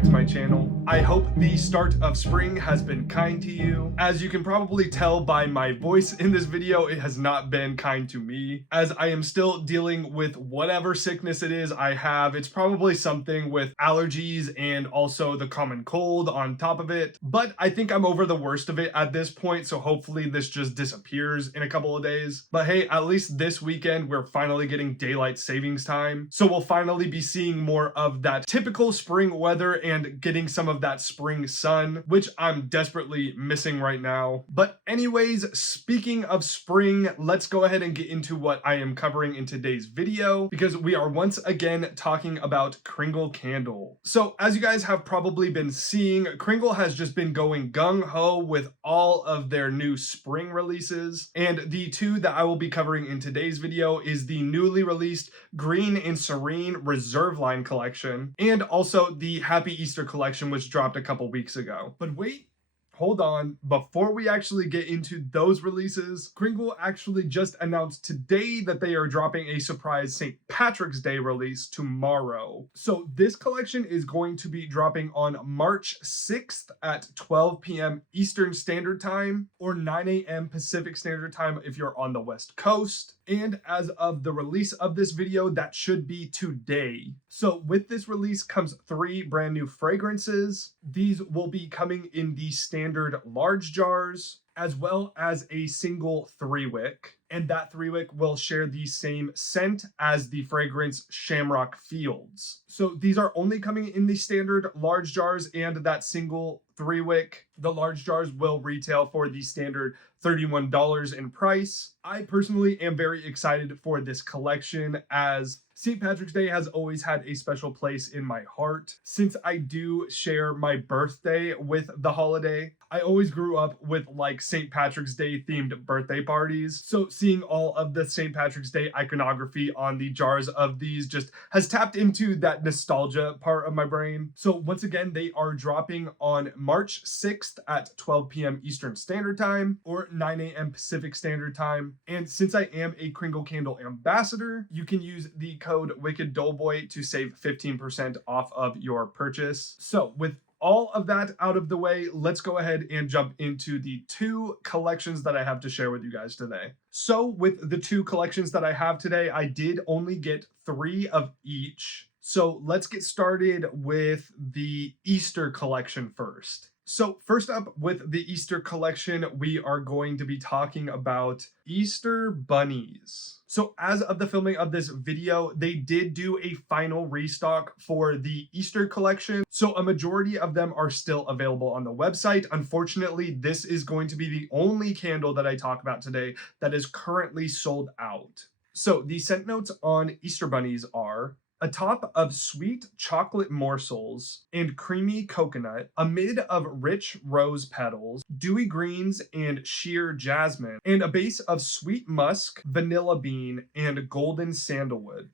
back to my channel. I hope the start of spring has been kind to you. As you can probably tell by my voice in this video, it has not been kind to me, as I am still dealing with whatever sickness it is I have. It's probably something with allergies and also the common cold on top of it, but I think I'm over the worst of it at this point, so hopefully this just disappears in a couple of days. But hey, at least this weekend we're finally getting daylight savings time, so we'll finally be seeing more of that typical spring weather and getting some of that spring sun, which I'm desperately missing right now. But anyways, speaking of spring, let's go ahead and get into what I am covering in today's video, because we are once again talking about Kringle Candle. So as you guys have probably been seeing, Kringle has just been going gung-ho with all of their new spring releases, and the two that I will be covering in today's video is the newly released Green and Serene Reserve Line collection, and also the Happy Easter collection, which dropped a couple weeks ago. But wait, hold on, before we actually get into those releases, Kringle actually just announced today that they are dropping a surprise St. Patrick's Day release tomorrow. So this collection is going to be dropping on March 6th at 12 p.m. Eastern Standard Time, or 9 a.m. Pacific Standard Time if you're on the West Coast. And as of the release of this video, that should be today. So with this release comes 3 brand new fragrances. These will be coming in the standard large jars, as well as a single 3-wick. And that 3-wick will share the same scent as the fragrance Shamrock Fields. So these are only coming in the standard large jars and that single 3-wick. The large jars will retail for the standard $31 in price. I personally am very excited for this collection, as St. Patrick's Day has always had a special place in my heart. Since I do share my birthday with the holiday, I always grew up with like St. Patrick's Day themed birthday parties. So seeing all of the St. Patrick's Day iconography on the jars of these just has tapped into that nostalgia part of my brain. So once again, they are dropping on March 6th at 12 p.m. Eastern Standard Time, or 9 a.m. Pacific Standard Time. And since I am a Kringle Candle ambassador, you can use the code Wicked Doughboy to save 15% off of your purchase. So with all of that out of the way, let's go ahead and jump into the 2 collections that I have to share with you guys today. So with the 2 collections that I have today, I did only get 3 of each. So let's get started with the Easter collection first. So first up with the Easter collection, we are going to be talking about Easter Bunnies. So as of the filming of this video, they did do a final restock for the Easter collection. So a majority of them are still available on the website. Unfortunately, this is going to be the only candle that I talk about today that is currently sold out. So the scent notes on Easter Bunnies are: a top of sweet chocolate morsels and creamy coconut, a mid of rich rose petals, dewy greens and sheer jasmine, and a base of sweet musk, vanilla bean, and golden sandalwood.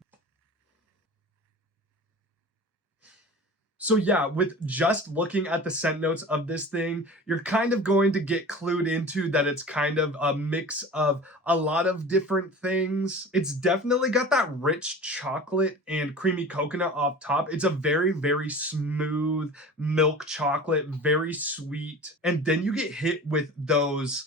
So yeah, with just looking at the scent notes of this thing, you're kind of going to get clued into that it's kind of a mix of a lot of different things. It's definitely got that rich chocolate and creamy coconut off top. It's a very, very smooth milk chocolate, very sweet. And then you get hit with those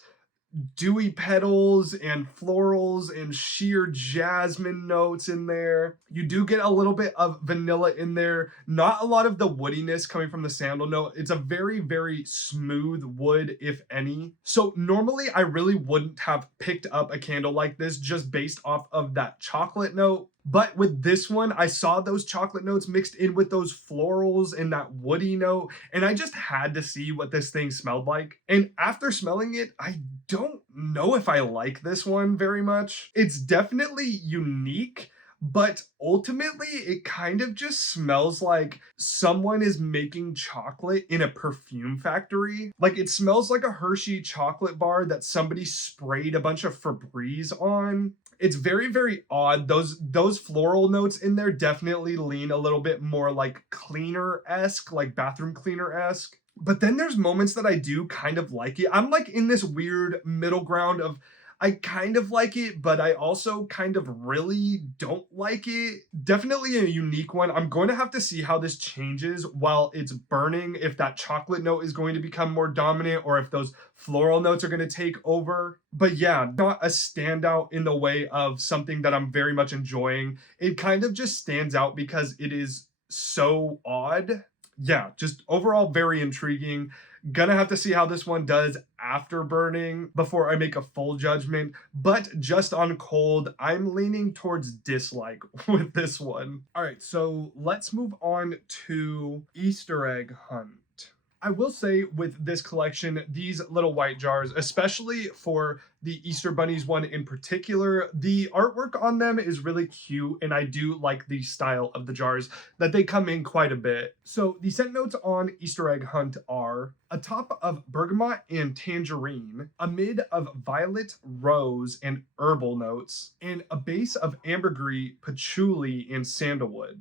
dewy petals and florals and sheer jasmine notes in there. You do get a little bit of vanilla in there, not a lot of the woodiness coming from the sandal note. It's a very, very smooth wood, if any. So normally I really wouldn't have picked up a candle like this just based off of that chocolate note. But with this one, I saw those chocolate notes mixed in with those florals and that woody note, and I just had to see what this thing smelled like. And after smelling it, I don't know if I like this one very much. It's definitely unique, but ultimately it kind of just smells like someone is making chocolate in a perfume factory. Like, it smells like a Hershey chocolate bar that somebody sprayed a bunch of Febreze on. It's very, very odd. Those floral notes in there definitely lean a little bit more like cleaner-esque, like bathroom cleaner-esque. But then there's moments that I do kind of like it. I'm like in this weird middle ground of I kind of like it, but I also kind of really don't like it. Definitely a unique one. I'm going to have to see how this changes while it's burning, if that chocolate note is going to become more dominant or if those floral notes are going to take over. But yeah, not a standout in the way of something that I'm very much enjoying. It kind of just stands out because it is so odd. Yeah, just overall very intriguing. Gonna have to see how this one does after burning before I make a full judgment, but just on cold, I'm leaning towards dislike with this one. All right, so let's move on to Easter egg hunt. I will say with this collection, these little white jars, especially for the Easter bunnies one in particular, the artwork on them is really cute, and I do like the style of the jars that they come in quite a bit. So the scent notes on Easter egg hunt are a top of bergamot and tangerine, a mid of violet, rose, and herbal notes, and a base of ambergris, patchouli, and sandalwood.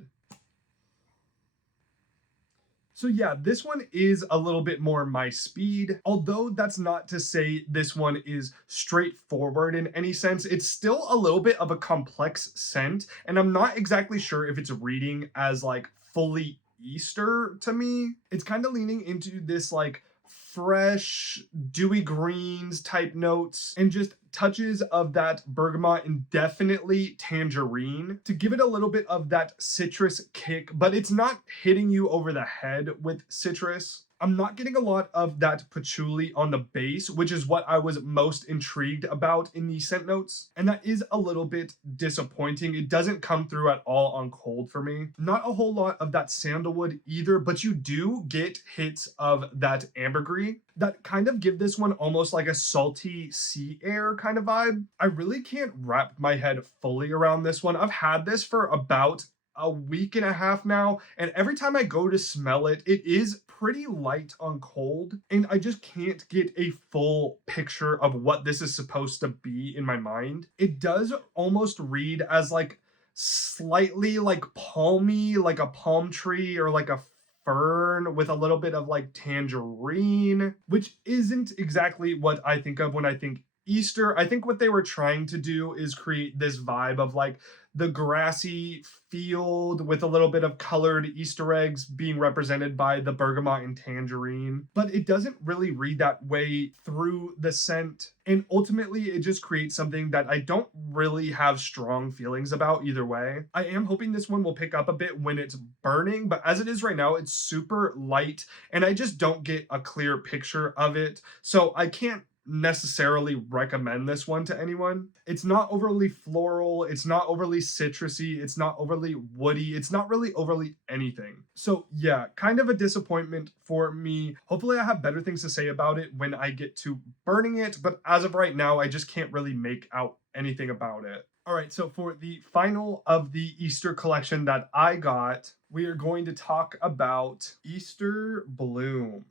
So yeah, this one is a little bit more my speed, although that's not to say this one is straightforward in any sense. It's still a little bit of a complex scent, and I'm not exactly sure if it's reading as like fully Easter to me. It's kind of leaning into this like fresh, dewy greens type notes and just touches of that bergamot and definitely tangerine to give it a little bit of that citrus kick, but it's not hitting you over the head with citrus. I'm not getting a lot of that patchouli on the base, which is what I was most intrigued about in the scent notes. And that is a little bit disappointing. It doesn't come through at all on cold for me. Not a whole lot of that sandalwood either, but you do get hits of that ambergris that kind of give this one almost like a salty sea air kind of vibe. I really can't wrap my head fully around this one. I've had this for about a week and a half now, and every time I go to smell it, it is pretty light on cold, and I just can't get a full picture of what this is supposed to be in my mind. It does almost read as like slightly like palmy, like a palm tree or like a fern with a little bit of like tangerine, which isn't exactly what I think of when I think Easter. I think what they were trying to do is create this vibe of like the grassy field with a little bit of colored Easter eggs being represented by the bergamot and tangerine, but it doesn't really read that way through the scent. And ultimately, it just creates something that I don't really have strong feelings about either way. I am hoping this one will pick up a bit when it's burning, but as it is right now, it's super light and I just don't get a clear picture of it. So I can't necessarily recommend this one to anyone. It's not overly floral, it's not overly citrusy, it's not overly woody, it's not really overly anything. So yeah, kind of a disappointment for me. Hopefully I have better things to say about it when I get to burning it, but as of right now, I just can't really make out anything about it. All right, so for the final of the Easter collection that I got, we are going to talk about Easter blooms.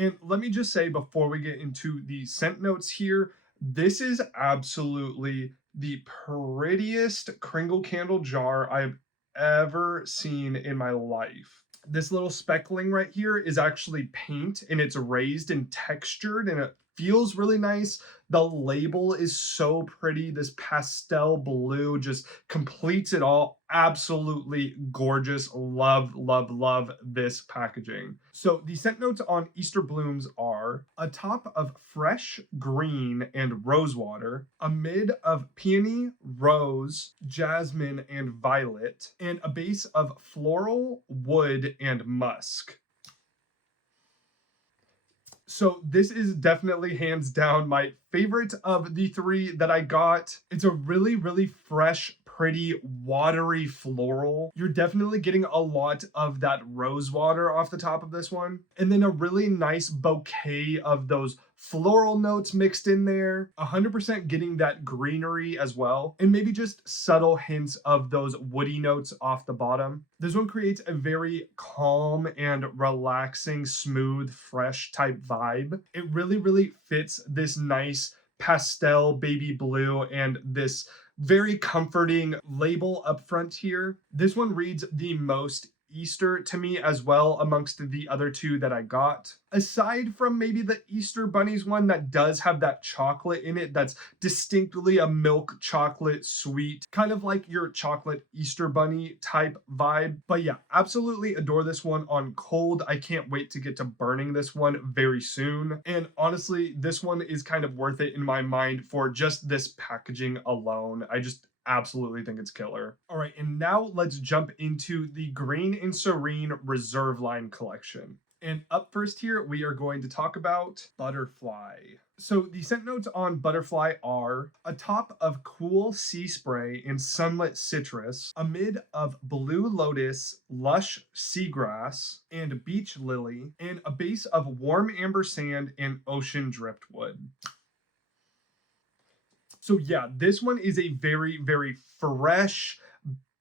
And let me just say before we get into the scent notes here, this is absolutely the prettiest Kringle candle jar I've ever seen in my life. This little speckling right here is actually paint, and it's raised and textured, and it feels really nice. The label is so pretty. This pastel blue just completes it all. Absolutely gorgeous. Love, love, love this packaging. So the scent notes on Easter blooms are a top of fresh green and rosewater, a mid of peony, rose, jasmine, and violet, and a base of floral, wood, and musk. So this is definitely hands down my favorite of the three that I got. It's a really, really fresh, pretty, watery floral. You're definitely getting a lot of that rose water off the top of this one. And then a really nice bouquet of those floral notes mixed in there. 100% getting that greenery as well. And maybe just subtle hints of those woody notes off the bottom. This one creates a very calm and relaxing, smooth, fresh type vibe. It really, really fits this nice pastel baby blue and this very comforting label up front here. This one reads the most Easter to me as well amongst the other two that I got. Aside from maybe the Easter Bunnies one that does have that chocolate in it, that's distinctly a milk chocolate sweet, kind of like your chocolate Easter Bunny type vibe. But yeah, absolutely adore this one on cold. I can't wait to get to burning this one very soon. And honestly, this one is kind of worth it in my mind for just this packaging alone. I just absolutely think it's killer. All right, and now let's jump into the Green and Serene Reserve Line collection. And up first here, we are going to talk about Butterfly. So the scent notes on Butterfly are a top of cool sea spray and sunlit citrus, a mid of blue lotus, lush seagrass, and beach lily, and a base of warm amber sand and ocean driftwood. So yeah, this one is a very, very fresh,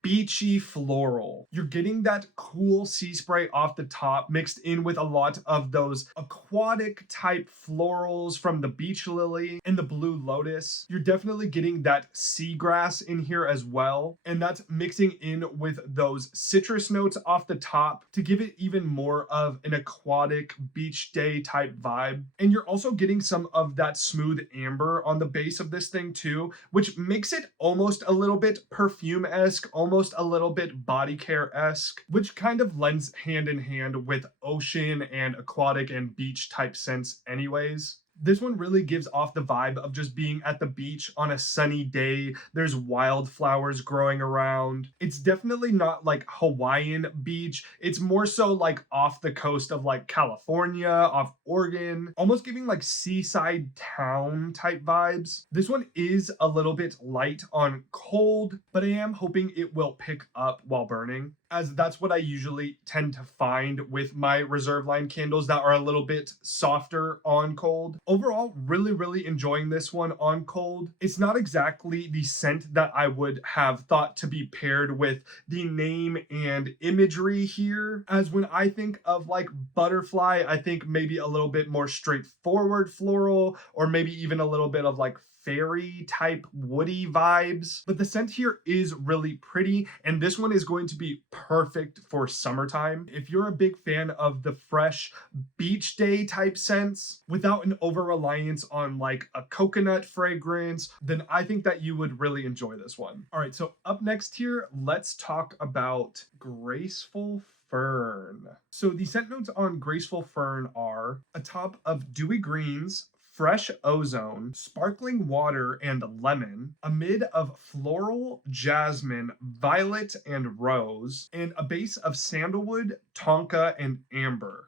beachy floral. You're getting that cool sea spray off the top mixed in with a lot of those aquatic type florals from the beach lily and the blue lotus. You're definitely getting that seagrass in here as well. And that's mixing in with those citrus notes off the top to give it even more of an aquatic beach day type vibe. And you're also getting some of that smooth amber on the base of this thing too, which makes it almost a little bit perfume-esque, almost a little bit body care-esque, which kind of lends hand in hand with ocean and aquatic and beach type scents anyways. This one really gives off the vibe of just being at the beach on a sunny day. There's wildflowers growing around. It's definitely not like Hawaiian beach. It's more so like off the coast of like California, off Oregon, almost giving like seaside town type vibes. This one is a little bit light on cold, but I am hoping it will pick up while burning, as that's what I usually tend to find with my reserve line candles that are a little bit softer on cold. Overall, really, really enjoying this one on cold. It's not exactly the scent that I would have thought to be paired with the name and imagery here, as when I think of like Butterfly, I think maybe a little bit more straightforward floral, or maybe even a little bit of like fairy type woody vibes. But the scent here is really pretty, and this one is going to be perfect for summertime. If you're a big fan of the fresh beach day type scents without an over reliance on like a coconut fragrance, then I think that you would really enjoy this one. All right, so up next here, let's talk about Graceful Fern. So the scent notes on Graceful Fern are a top of dewy greens, fresh ozone, sparkling water, and lemon, a mid of floral, jasmine, violet, and rose, and a base of sandalwood, tonka, and amber.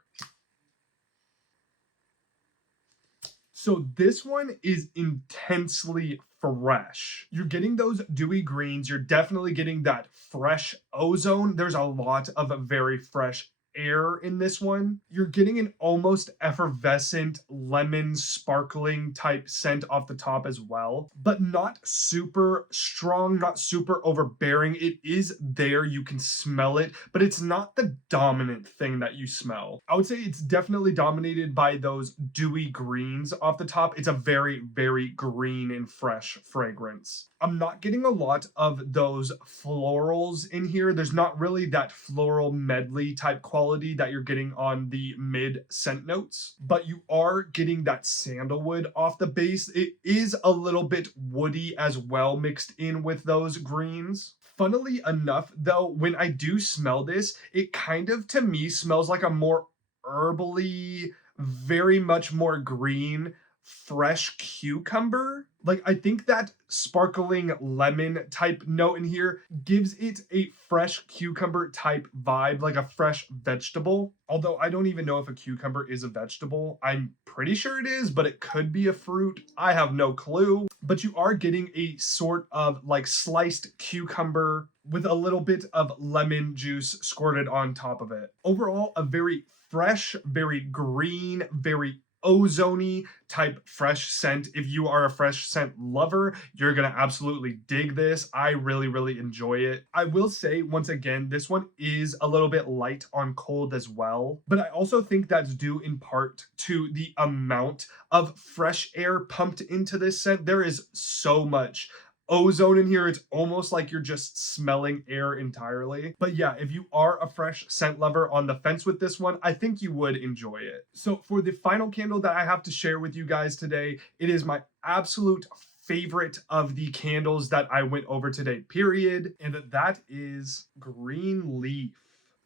So this one is intensely fresh. You're getting those dewy greens. You're definitely getting that fresh ozone. There's a lot of very fresh air in this one. You're getting an almost effervescent lemon sparkling type scent off the top as well, but not super strong, not super overbearing. It is there, you can smell it, but it's not the dominant thing that you smell. I would say it's definitely dominated by those dewy greens off the top. It's a very, very green and fresh fragrance. I'm not getting a lot of those florals in here. There's not really that floral medley type quality that you're getting on the mid scent notes, but you are getting that sandalwood off the base. It is a little bit woody as well, mixed in with those greens. Funnily enough, though, when I do smell this, it kind of, to me, smells like a more herbally, very much more green, fresh cucumber. Like, I think that sparkling lemon type note in here gives it a fresh cucumber type vibe, like a fresh vegetable. Although I don't even know if a cucumber is a vegetable. I'm pretty sure it is, but it could be a fruit. I have no clue. But you are getting a sort of like sliced cucumber with a little bit of lemon juice squirted on top of it. Overall, a very fresh, very green, very ozone-y type fresh scent. If you are a fresh scent lover, you're gonna absolutely dig this. I really, really enjoy it. I will say, once again, this one is a little bit light on cold as well, but I also think that's due in part to the amount of fresh air pumped into this scent. There is so much ozone in here. It's almost like you're just smelling air entirely. But yeah, if you are a fresh scent lover on the fence with this one, I think you would enjoy it. So for the final candle that I have to share with you guys today, it is my absolute favorite of the candles that I went over today, period. And that is Greenleaf.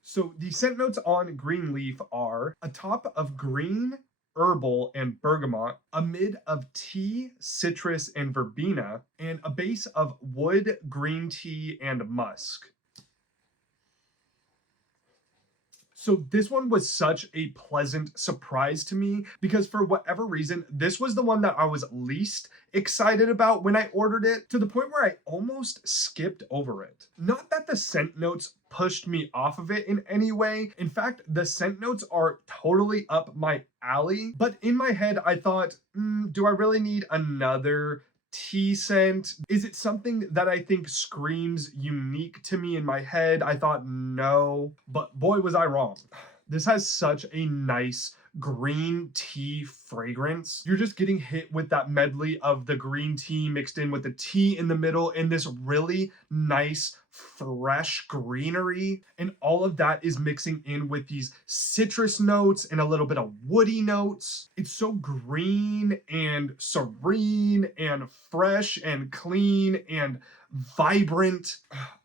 So the scent notes on Greenleaf are a top of green, herbal, and bergamot, a mid of tea, citrus, and verbena, and a base of wood, green tea, and musk. So this one was such a pleasant surprise to me because for whatever reason, this was the one that I was least excited about when I ordered it, to the point where I almost skipped over it. Not that the scent notes pushed me off of it in any way. In fact, the scent notes are totally up my alley. But in my head, I thought, do I really need another tea scent? Is it something that I think screams unique to me in my head? I thought no, but boy was I wrong. This has such a nice green tea fragrance. You're just getting hit with that medley of the green tea mixed in with the tea in the middle and this really nice fresh greenery, and all of that is mixing in with these citrus notes and a little bit of woody notes. It's so green and serene and fresh and clean and vibrant.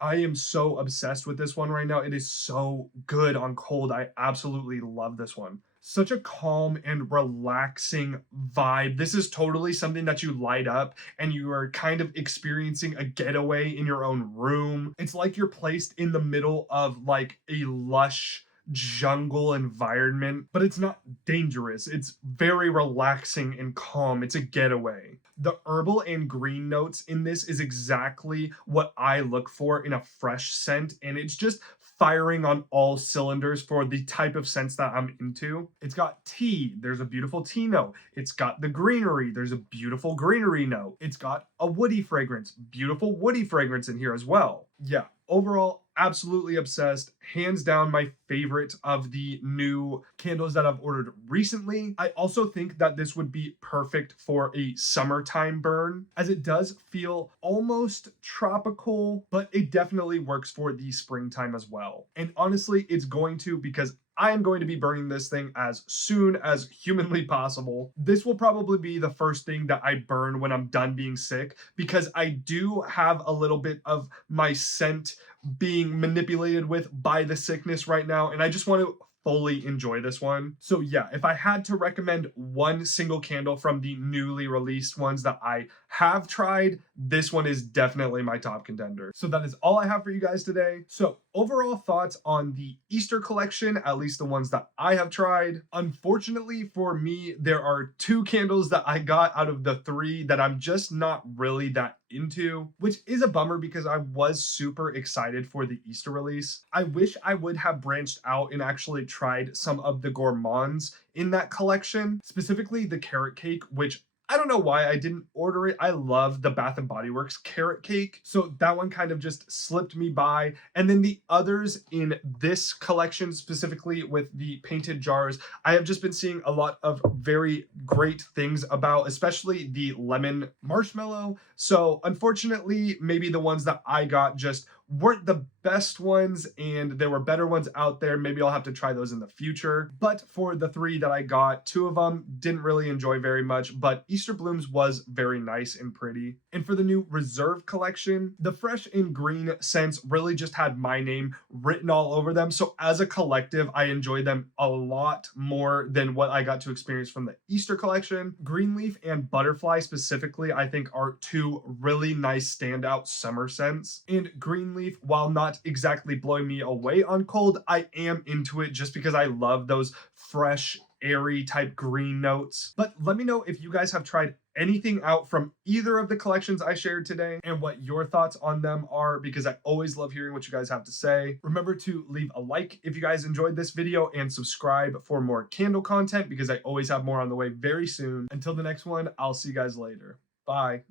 I am so obsessed with this one right now. It is so good on cold. I absolutely love this one. Such a calm and relaxing vibe. This is totally something that you light up and you are kind of experiencing a getaway in your own room. It's like you're placed in the middle of like a lush jungle environment, but it's not dangerous. It's very relaxing and calm. It's a getaway. The herbal and green notes in this is exactly what I look for in a fresh scent, and it's just firing on all cylinders for the type of scents that I'm into. It's got tea, there's a beautiful tea note. It's got the greenery, there's a beautiful greenery note. It's got a woody fragrance, beautiful woody fragrance in here as well. Yeah, overall, absolutely obsessed. Hands down my favorite of the new candles that I've ordered recently. I also think that this would be perfect for a summertime burn, as it does feel almost tropical, but it definitely works for the springtime as well. And honestly, it's going to, because I am going to be burning this thing as soon as humanly possible. This will probably be the first thing that I burn when I'm done being sick, because I do have a little bit of my scent being manipulated with by the sickness right now, and I just want to fully enjoy this one. So yeah, if I had to recommend one single candle from the newly released ones that I have tried, this one is definitely my top contender. So that is all I have for you guys today. So overall thoughts on the Easter collection, at least the ones that I have tried. Unfortunately for me, there are 2 candles that I got out of the 3 that I'm just not really that into, which is a bummer because I was super excited for the Easter release. I wish I would have branched out and actually tried some of the gourmands in that collection, specifically the carrot cake, which I don't know why I didn't order it. I love the Bath & Body Works carrot cake, so that one kind of just slipped me by. And then the others in this collection, specifically with the painted jars, I have just been seeing a lot of very great things about, especially the lemon marshmallow. So unfortunately, maybe the ones that I got just weren't the best ones, and there were better ones out there. Maybe I'll have to try those in the future. But for the 3 that I got, 2 of them didn't really enjoy very much, but Easter Blooms was very nice and pretty. And for the new Reserve collection, the fresh and green scents really just had my name written all over them. So as a collective, I enjoyed them a lot more than what I got to experience from the Easter collection. Greenleaf and Butterfly specifically, I think, are 2 really nice standout summer scents. And Greenleaf, while not exactly blowing me away on cold, I am into it just because I love those fresh, airy type green notes. But let me know if you guys have tried anything out from either of the collections I shared today and what your thoughts on them are, because I always love hearing what you guys have to say. Remember to leave a like if you guys enjoyed this video and subscribe for more candle content, because I always have more on the way very soon. Until the next one, I'll see you guys later. Bye.